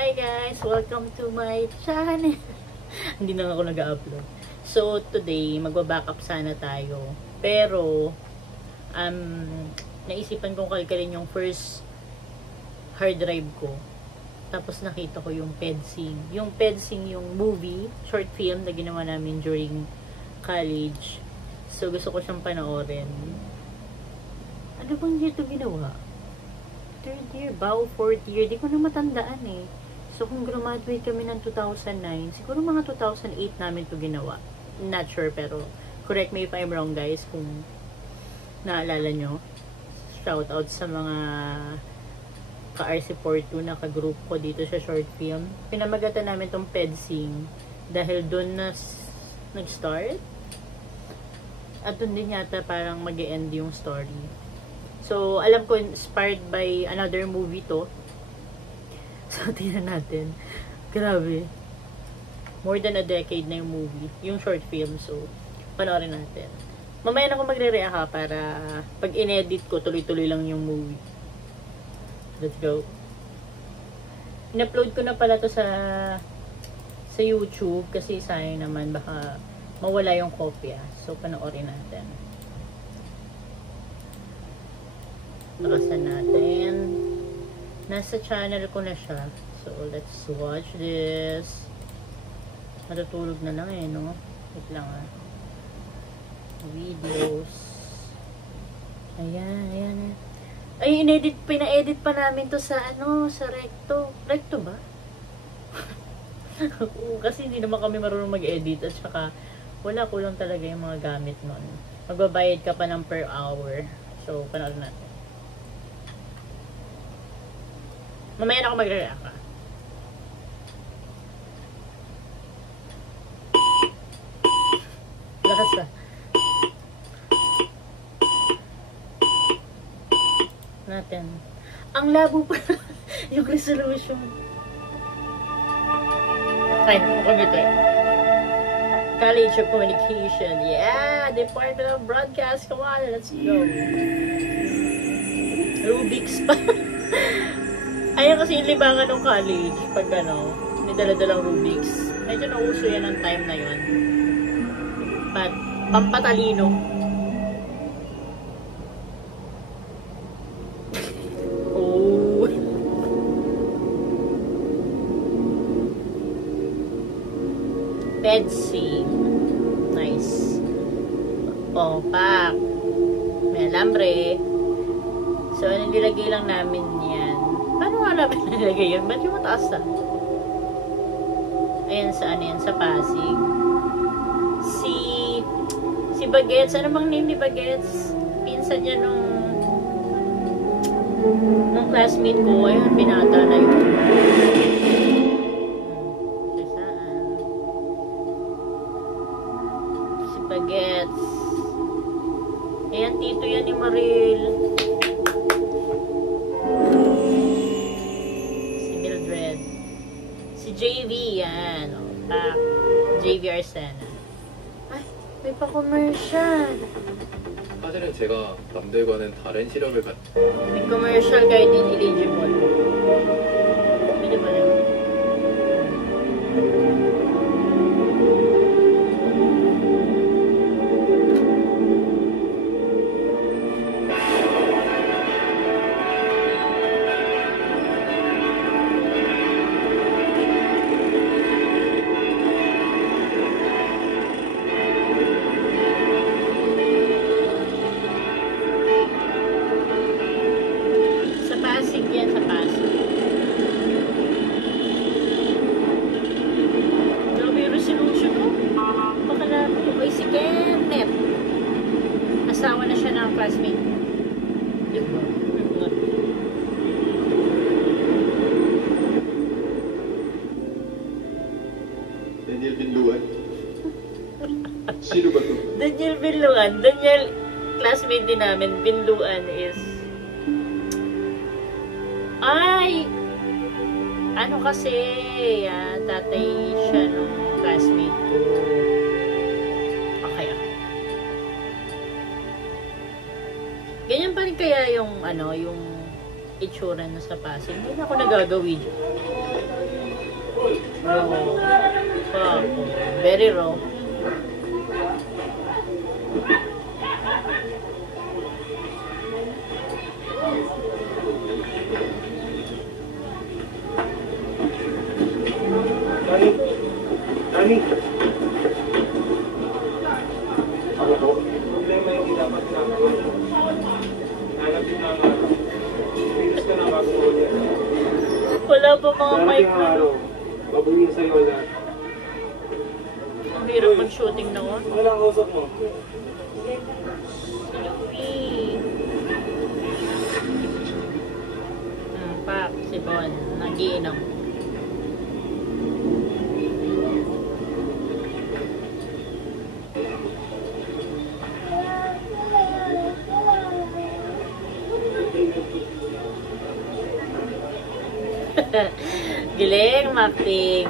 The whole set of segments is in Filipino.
Hi guys! Welcome to my channel! Hindi na ako nag-upload. So, today, magba-backup sana tayo. Pero, naisipan kong kalkalin yung first hard drive ko. Tapos nakita ko yung Pedsing. Yung Pedsing, yung movie, short film na ginawa namin during college. So, gusto ko siyang panoorin. Ano bang year ito ginawa? Third year ba o fourth year? Di ko na matandaan eh. So, kung graduate kami ng 2009, siguro mga 2008 namin ito ginawa. Not sure, pero correct me if I'm wrong, guys, kung naalala nyo. Shout out sa mga ka-RC42 na ka-group ko dito sa short film. Pinamagatan namin tong Pedsing dahil doon na nag-start. At doon din yata parang mag-e-end yung story. So, alam ko, inspired by another movie to. So, tingnan natin. Grabe. More than a decade na yung movie. Yung short film. So, panoorin natin. Mamaya na ako magre-react ha para pag in-edit ko, tuloy-tuloy lang yung movie. Let's go. In-upload ko na pala to sa YouTube kasi sayang naman baka mawala yung kopya. So, panoorin natin. Nakasan natin. Nasa channel ko na siya. So, let's watch this. Matutulog na lang eh, no? Wait lang ah. Videos. Ayan, ayan. Ay, pina-edit pa namin to sa ano, sa Recto. Recto ba? Kasi hindi naman kami marunong mag-edit at saka wala ko lang talaga yung mga gamit nun. Magbabayad ka pa ng per hour. So, panoorin natin. Mamaya na ako magre-react ha. Lakas ha. Natin. Ang labo pa yung resolution. Ay, kumite. College of Communication. Yeah! Department of Broadcast. Come on, let's go. Rubik's pa. Ayan kasi yung libangan ng college. Pag ano, may dala-dalang Rubik's. Medyo nauso yan ng time na yun. Pampatalino. Oh. Pedsing. Nice. Pompak. May alambre. So, nilagay lang namin yan. Paano nga namin nilagay yun? Ba't yung mataas na? Ayan, sa ano yan? Sa Pasig. Si Bagets. Ano bang name ni Bagets? Pinsan niya nung classmate ko. Ayan, binata na yun. Saan? Si Bagets. Ayan, tito yan ni Maril. JV yan. JV Arsena. Ay, may pa-commercial. 사실은 제가 남들과는 다른 시력을 may commercial kahit ineligible. Pwede ba na? Asawa na siya ng classmate. Daniel Binluan. Sino ba to? Daniel Binluan. Daniel, classmate din namin. Binluan is ay ano kasi tatay siya nung classmate ko. Okay. Ganyan pa rin kaya yung ano, yung itsura na sa Pasig. Hindi na ako nagagawi dyan. Raw. Fuck. Very raw. Dani. Ako po. Problema yung hindi dapat ginagawa. Hanapin na nga. Pilos ka na bago mo ulit. Wala pa mga mic Darating ang na. araw. Babuhin sa'yo ang lahat. Ang hirap mag-shooting noon. Ano lang kausap mo? Pak, si Bon. Nagiinom. Giling, Marting.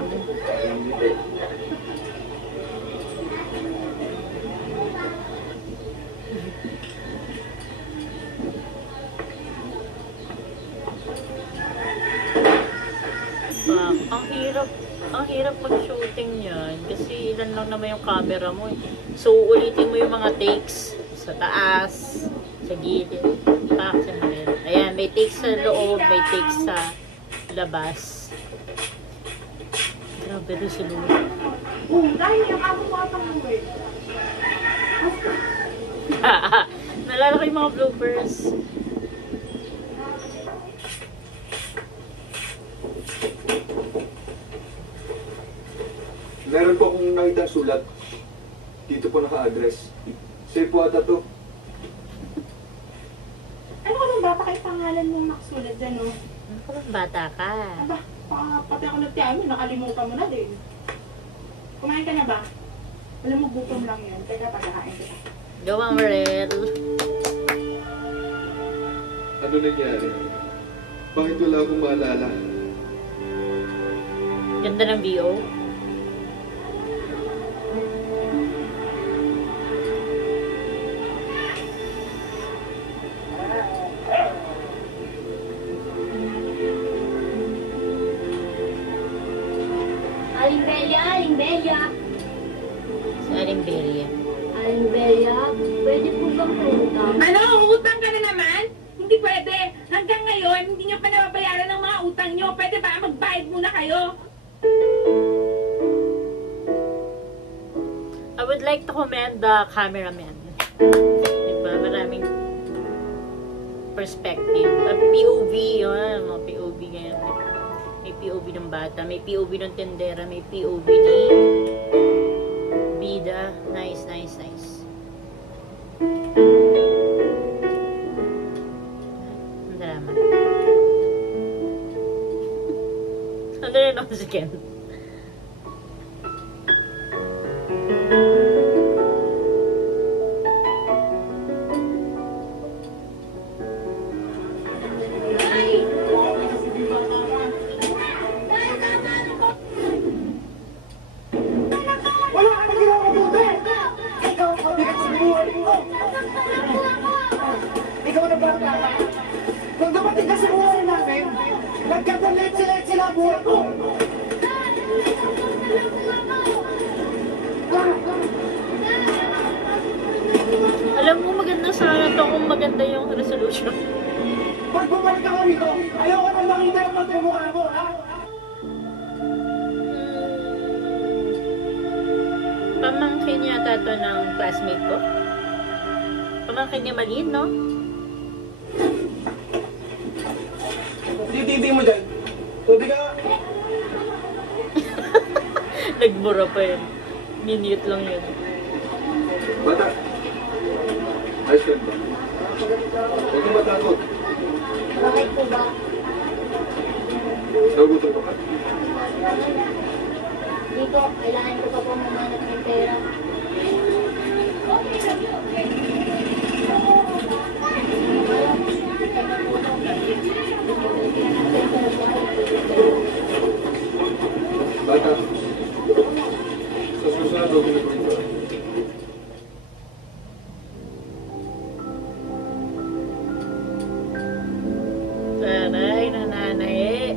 Ang hirap mag-shooting yan kasi ilan lang naman yung camera mo. So, ulitin mo yung mga takes sa taas, sa gilid. Ayan, may takes sa loob, may takes sa labas. Grabe rin sa loob. Dahil yung ako pang uwi. Nalala ko yung mga bloopers. Meron po akong nakitang sulat. Dito po naka-address. Sa'yo po ata to. Ano ka nung bata kay pangalan mong nakasulat dyan, no? Ano ka bang bata ka? Aba, pati ako nagtiyamin, nakalimutan mo na din. Kumain ka na ba? Alam mo, gutom lang yan. Teka, pagkahain kita. Gawa, Marel. Ano nangyari? Bakit wala akong maalala? Ganda ng VO. Aling Belia, Aling Belia. Si Aling Belia. Aling Belia, pwede po bang utang? Ano? Utang ka na naman? Hindi pwede. Hanggang ngayon, hindi nyo pa nababayaran ng mga utang nyo. Pwede ba? Magbayad muna kayo. I would like to commend the cameraman. Diba? Maraming perspective. POV, yun. Mga POV ganyan. May POV ng bata, may POV ng tendera, may POV ni bida. Nice, nice, nice. Ang drama. Ano rin ako si Ken? Wala ka na ginawa ko, Ikaw ang kabigat sa buhay ko. Ikaw na bata ka. Kung dumating ka sa buhay namin, nagkatalit-silit sila ang buhay ko. Alam mo, maganda sana to kung maganda yung resolution. Pag bumalik ako rito, ayoko na makita ang pagmumukha mo, ha? Pamangkin yata to ng classmate ko. Pamangkin niya Malin, no? Titi mo dyan. Tuti ka. Nagmura pa yun. Minute lang yun. Bata, ayos ka ba? Huwag kang matakot. Bakit po ba? Nagutom ka. Dito, kailangan ko pa po mamanap ng pera. Bata, sa susunod huwag mo na gawin ba? Taray, nananahe.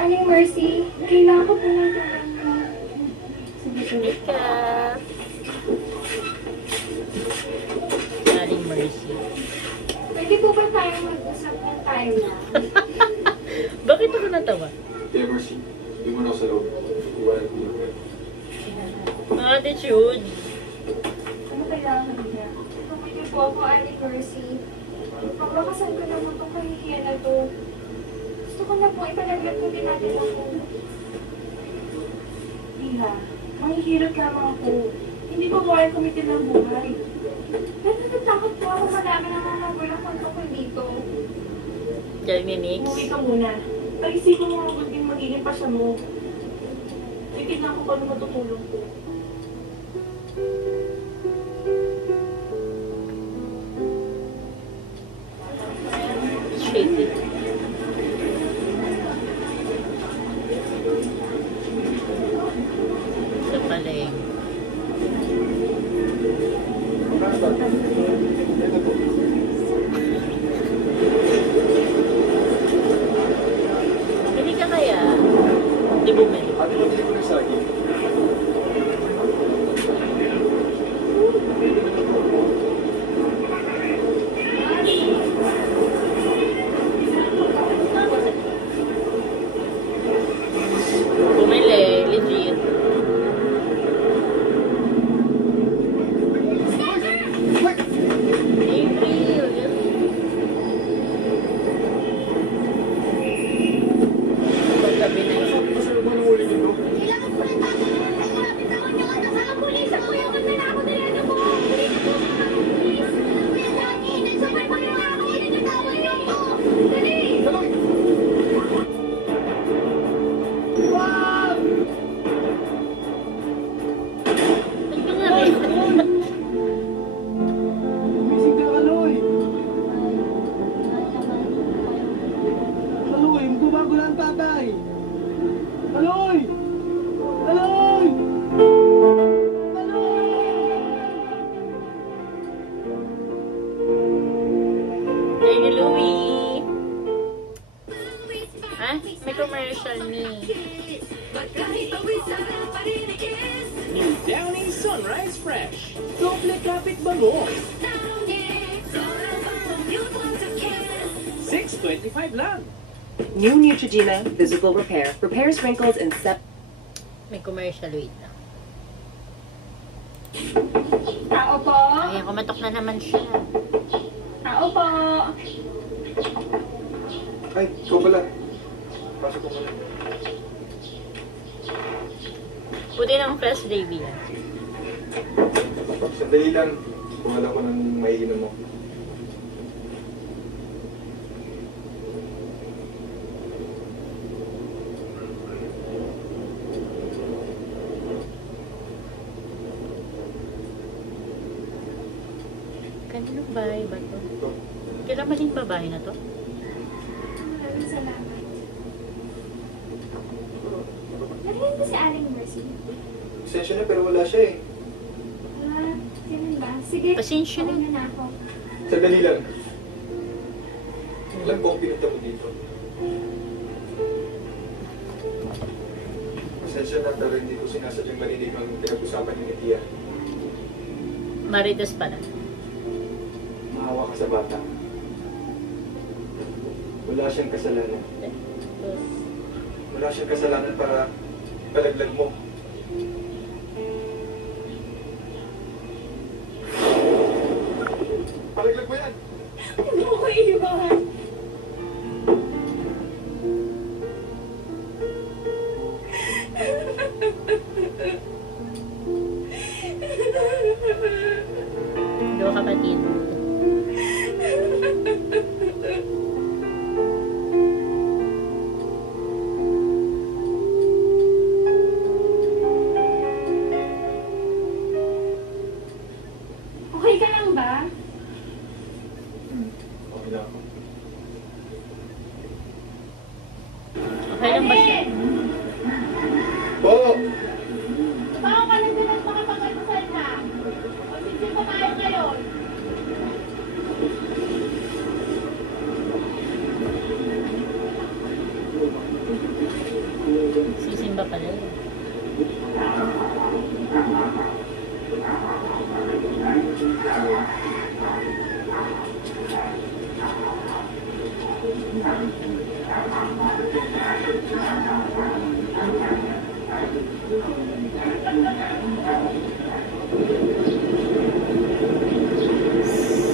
Aling Mercy, kailangan ko po ng tulong mo. Sige. Ka. Aling Mercy. Pwede po ba tayo mag-usap ng time na? Bakit ako natawa? Kaya Mercy, hindi mo na ako sa loob. Iwanan ko yun. Attitude. Ano kailangan niya? Pwede po ako, Aling Mercy. Pagkakasal ko naman itong kahihiyan na to. Gusto ko na po ipalaglag ko din natin ako. Iha, mahihirap lamang ako. Hindi ko kaya kumitin ng buhay. Natatakot po ako malaman ang mga magulang ko tungkol dito. Tell me, Mix. Umuwi ka muna. Pag-isipin mo ang magiging magiging pasya mo. Titignan ko kung ano matutulong ko. Shady. Sa paleng. Hindi ka kaya? Di bumili. Ate, pabili ko ng saging. Bumili. Legit. April. Paggabi na yun. Gusto mo nung ulit ito? Kailangan ko ng tama. Malapit na ako niyo. Nasa pulis ako. Yaman na ako nila mo. Pulis ako mga pulis. Kaya lagi. Nagsabay pa rin ako. Hindi niyo tawag niyo ko. Dali. Ba't ka nga rin? Gising ka, Kaloy! Kaloy, magbabago na ang tatay! Kaloy! Kaloy! Thank you, Louie. Ha? May commercial ni. New Downy Sunrise Fresh. Doble kapit bango. $6.25 lang. New Neutrogena Visible Repair repairs wrinkles in May commercial, wait lang. Tao po! Ay, kumatok na naman siya. Tao po! Ay, ikaw pala. Pasok ko muna. Buti ng fresh baby yan. Sandali lang. Kung ko ng maiinom mo. Kaninong bahay ba to? Kailan maling babae na to? Maraming salamat. Nariyan ba si Aling Mercy? Pasensya na pero wala siya eh. Ah, ganun ba? Sige, Pasensya na. pauwi na ako. Sandali lang. Ilan po ang pinunta mo dito? Pasensya na pero hindi ko sinasadyang marinig ang pinag-usapan ni Tia. Marites pala. Maawa ka sa bata. Wala siyang kasalanan. Wala siyang kasalanan para palaglag mo. Palaglag mo yan! Hindi mo ko iiwan. Dua kapatid. Okay ka lang ba? Okay lang ako. Okay lang ba siya? Po! Baka ka lang din ang makapag-almusal na. Magsisip pa tayo ngayon. Sisimba pala yun.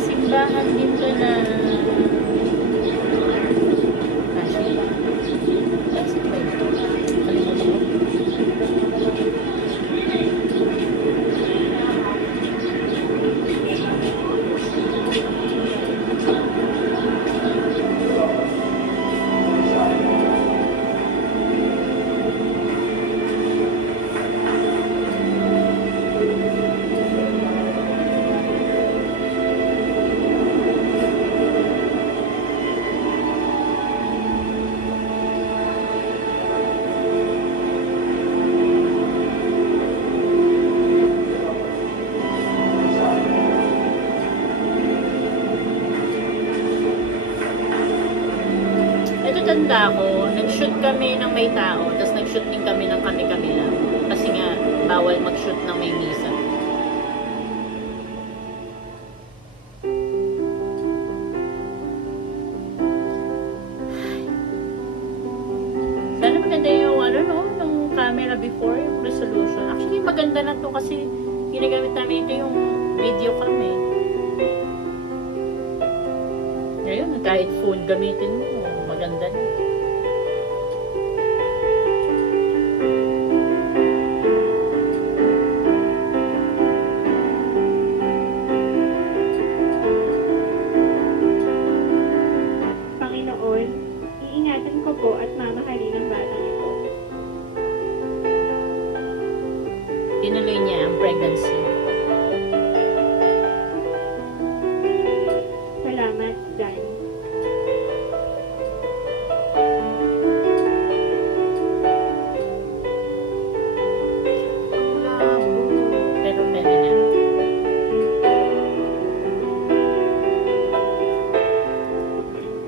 Simbahan din to na tanda ko, nag-shoot kami ng may tao, tapos nag-shoot din kami ng kami-kami lang. Kasi nga, bawal mag-shoot ng may misa. Sana maganda yung, ano no, ng camera before, yung resolution. Actually, maganda na to kasi ginagamit namin ito yung video kami. Ngayon, kahit phone gamitin mo, maganda na. Panginoon, iingatan ko po at mamahalin ang batang ito. Tinuloy niya ang pregnancy. Salamat, Daddy. Pero pwede na.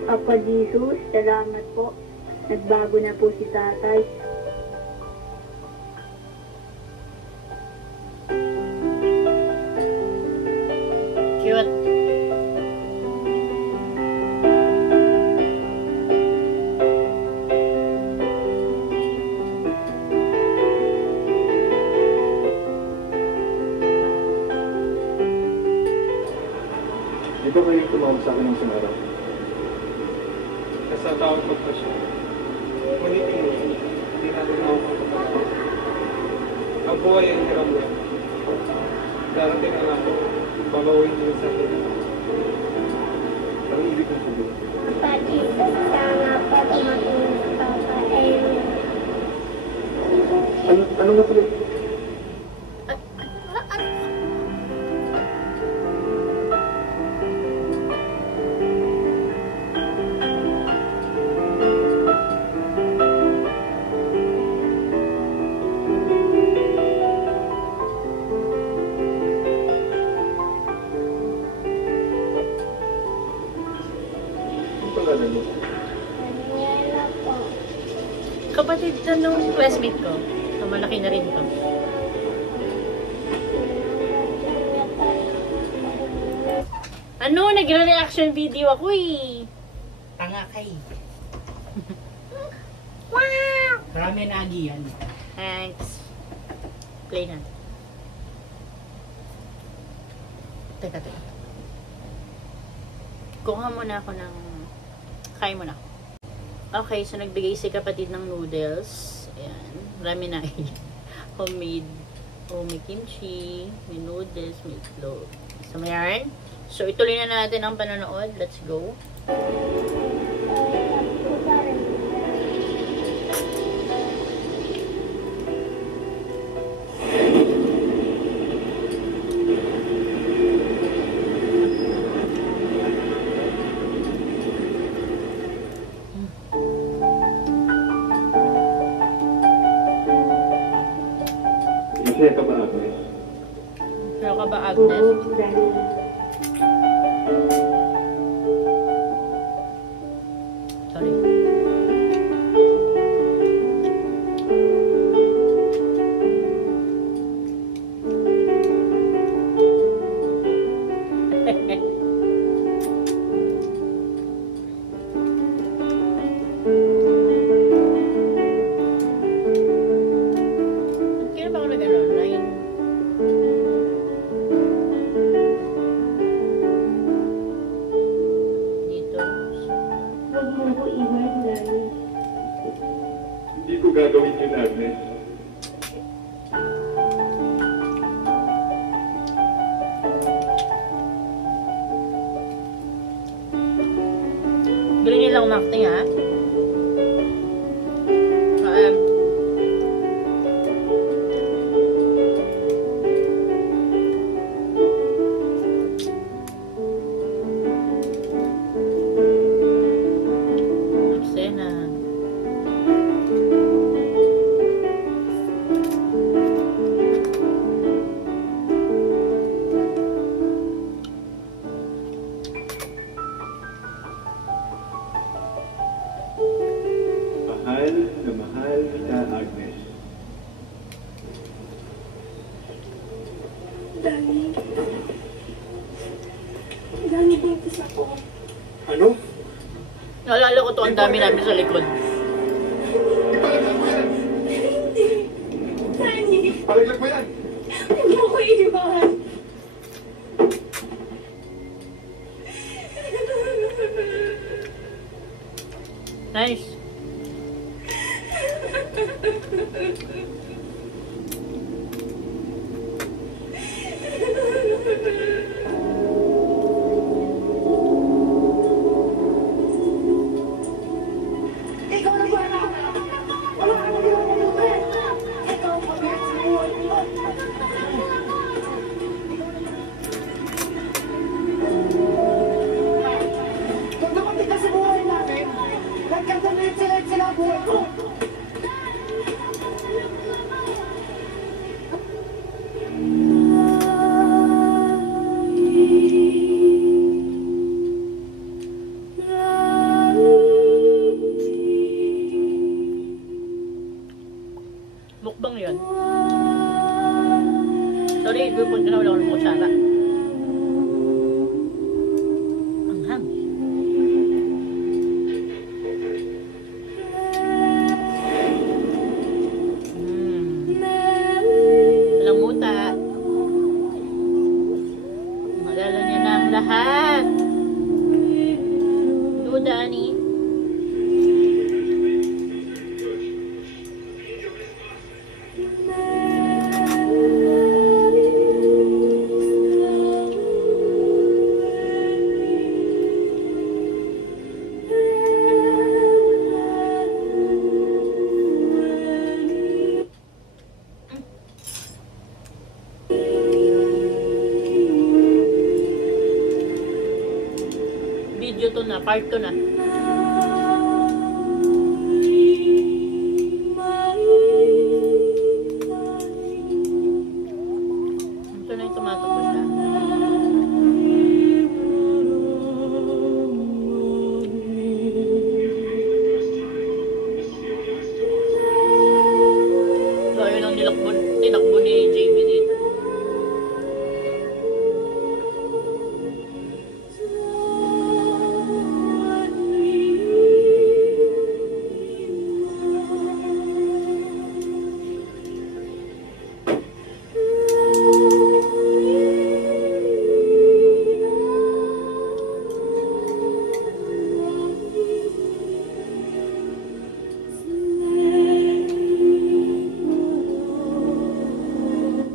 Papa Jesus, salamat po. Nagbago na po si tatay. Cute. Di ba kayo tumawag sa akin ng isang araw? Nasa tawag ko pa siya. Ngunit hindi natin ako kapag ang buhay ay hiram lang. Darating ang ako, babawin niyo sa akin. Ang ibig kong sabihin. Papa Jesus, tama po tumating si Papa. Ano nga tuloy? Ang pangalan mo? Daniela po. Kapatid na nung classmate ko. So, malaki na rin to. Ano? Nag-reaction video ako eh. Tanga kay. Wow! Marami nagi yan. Thanks. Play na. Teka. Kuha muna ako ng... Kain muna ako. Okay, so nagbigay si kapatid ng noodles. Ayan. Ramen. Homemade. Oh, may kimchi. May noodles. May itlog. So, mayroon. So, ituloy na natin ang panonood. Let's go. Masaya ka ba, Agnes? Pero ka ba, Agnes? Oo, Daddy. Sorry. gagawin yun, Agnes? Galing nilang umakting, ha? Eksena. Mahal na mahal kita, Agnes. Dani. Dani, buntis ako. Ano? Naalala ko to, ang dami namin sa likod. Ipalaglag mo yan! Hindi. Dani, Palaglag mo yan! huwag mo ko iiwan. Nice. Ikaw na ba na? Wala ka na ginagawa. Ikaw ang pagbigat sa buhay mo. Kung dumating ka sa buhay namin, nagkatalit sila ang buhay ko. Mukbang yun. Sorry, gupon ka na, wala ko ng kutsara. Ang hang. Walang muta. Malala niya na ang lahat. Do, Dani. Video to na, part 2 na. Ito na yung tumatakbo siya. So, ayun ang tinakbo ni JB dito.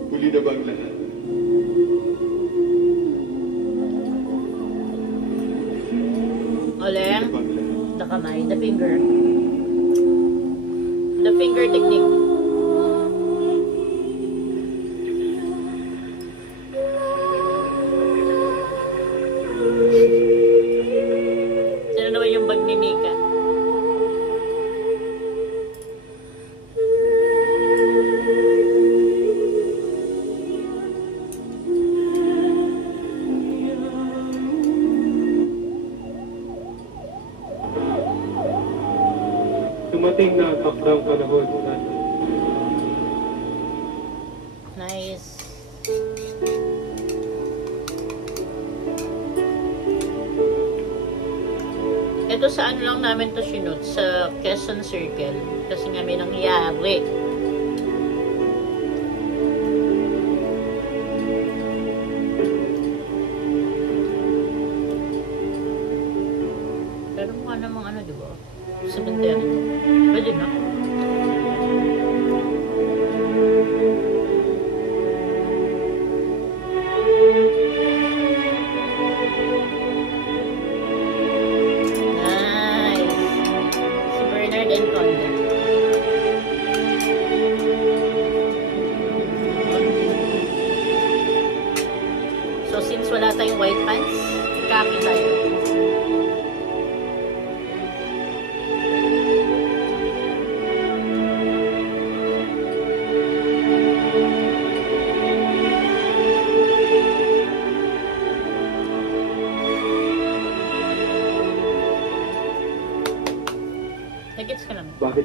Huli na ba ang lahat? Oleng, Huli na ba ang lahat? the kamay, the finger. The finger technique. Sino naman yung bag ni Mika? Dumating na ang takdang panahon natin. Nice. Ito sa ano lang namin to sinut sa Quezon Circle kasi nga may nangyari. Pero mukha namang ano, diba? Cemetery. Pwede na.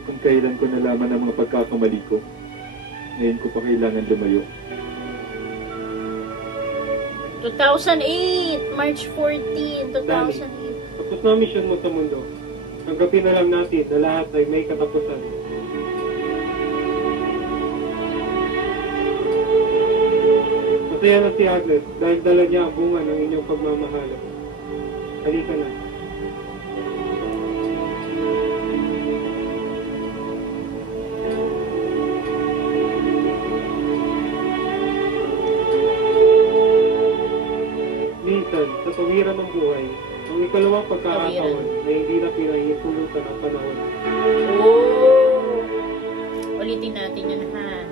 Kung kailan ko nalaman ang mga pagkakamali ko, ngayon ko pa kailangan lumayo. 2008! March 14, 2008. Tapos na ang mission mo sa mundo. Tanggapin na lang natin na lahat ay may katapusan. Masaya na si Agnes dahil dala niya ang bunga ng inyong pagmamahalan. Halika na. Minsan, sa tawiran ng buhay, ang ikalawang pagkakataon na hindi na pinahihintulutan ang panahon. Oh! Ulitin natin yan, ha?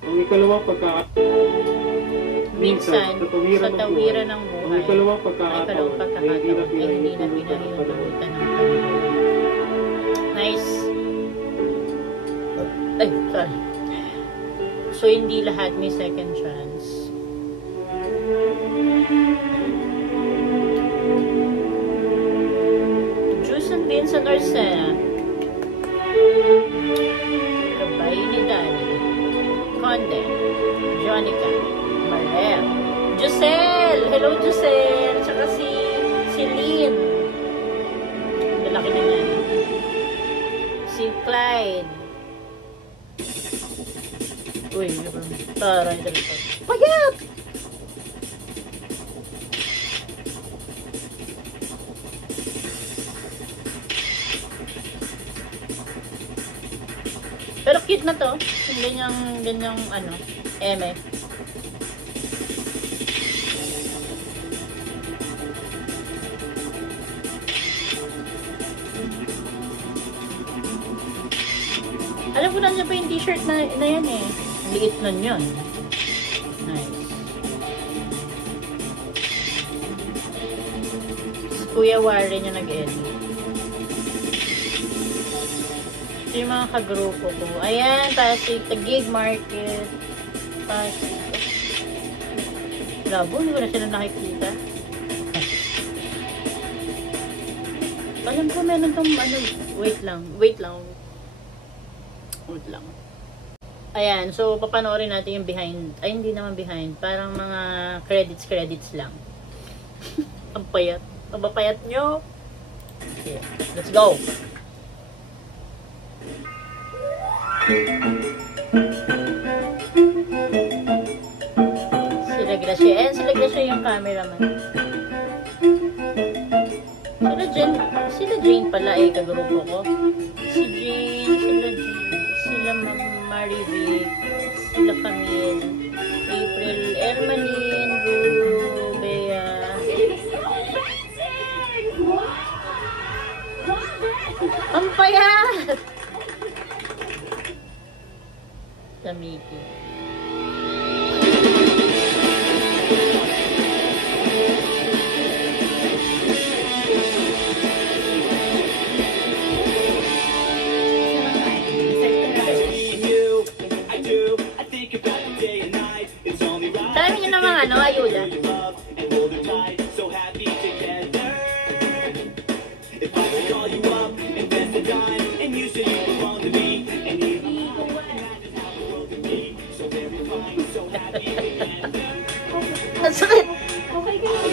Ang ikalawang pagkakataon. Minsan, sa tawiran ng buhay, ang ikalawang pagkakataon ay hindi na pinahihintulutan ng panahon. Nice. Ay, sorry. So, hindi lahat may second chance. Juice and Vincent Arsena. Gabay ni Danny. Conde. Jonica. Marel. Giselle! Hello, Giselle! Tsaka si Lynn. Lalaki na yan. Si Clyde. Uy, taray dito. Payat! Pero cute na to. Yung ganyang ano, eme. Alam ko nandiyan pa yung t-shirt na yan eh. Liit nun yun. Nice. Si Kuya Warren yung nag-edit. Ito yung mga kagrupo ko. Ayan, Pasig, Taguig Market. Pasig. Labo, hindi ko na sila nakikita. Alam ko meron tong ano, wait lang. Ayan, so papanoorin natin yung behind. Ay, hindi naman behind. Parang mga credits lang. Ang payat. Ang papayat nyo. Okay, let's go. Sila Gracia. Sila Gracia yung cameraman. Sila Jane pala eh, kagrupo ko. Si Jane, sila Marivic, sila Camille, April, Ermaline, Ruru, Bea. Ang payat! Sa Mickey. Dami nyo namang ano, ayuda. Ang sakit! Okay ka lang.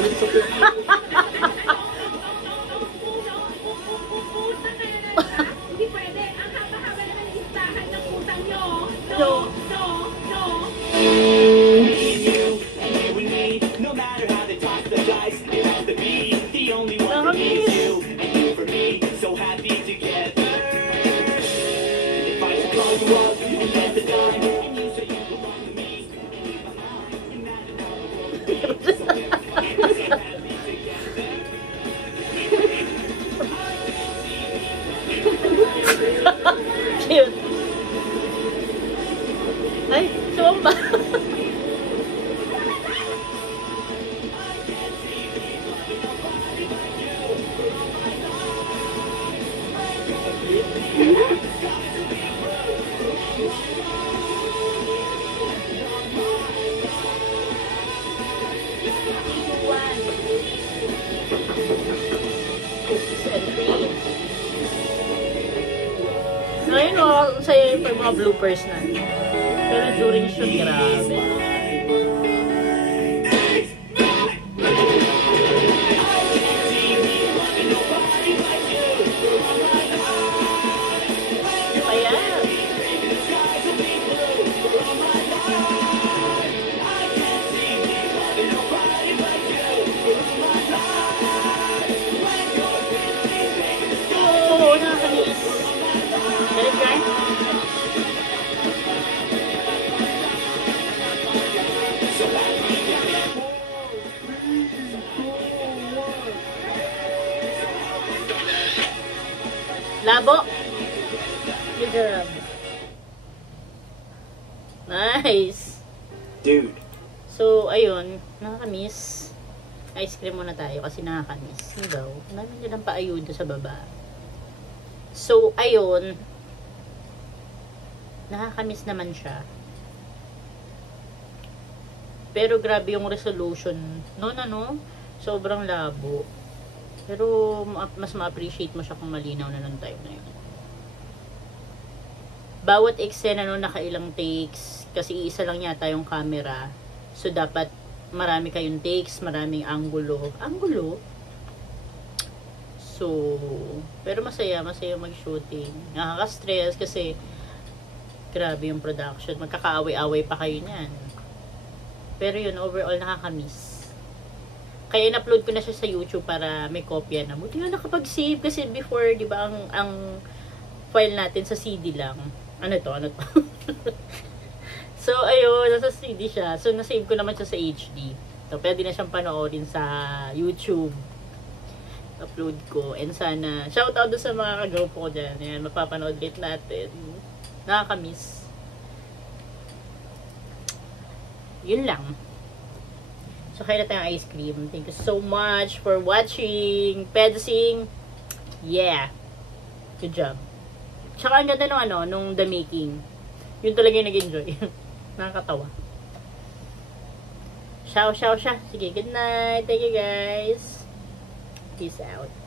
Hindi pwede. Ang haba-haba na ng listahan ng utang nyo. No. No matter how they toss the dice, you have to be the only one for me, you and you for me, so happy together. If I should call you up and let the dime, and you say you belong to me, imagine how the world would be, so happy together. Cute. Ay, sumamba. Ngayon o, ang saya yung mga bloopers na. Pero during shoot, grabe. Ayan. Oo, nakakamiss. Galit ka? Labo. Good job. Nice. Dude. So, ayun. Nakakamiss. Ice cream muna tayo kasi nakakamiss. Ano daw? Namin nilang paayuda sa baba. So, ayun. Nakakamiss naman siya. Pero grabe yung resolution. No, sobrang labo. Pero mas ma-appreciate mo siya kung malinaw na nung time na yun. Bawat eksena nakailang takes. Kasi isa lang yata yung camera. So, dapat marami kayong takes, maraming angulo. Angulo? So, pero masaya mag-shooting. Nakaka-stress kasi grabe yung production. Magkakaaway-away pa kayo niyan. Pero yun, overall nakakamiss. Kaya in-upload ko na siya sa YouTube para may kopya na. Buti nga nakapag-save kasi before, di ba, ang file natin sa CD lang. Ano to? So, ayun, nasa CD siya. So, nasave ko naman siya sa HD. So, pwede na siyang panoorin sa YouTube. Upload ko. And sana, shoutout doon sa mga kagrupo ko dyan. Ayan, mapapanood ulit natin. Nakakamiss. Yun lang. So, kaya na tayong ice cream. Thank you so much for watching. Pedsing. Yeah. Good job. Tsaka ang ganda nung The Making. Yun talaga yung nag-enjoy. Nakakatawa. Ciao. Sige, good night. Thank you guys. Peace out.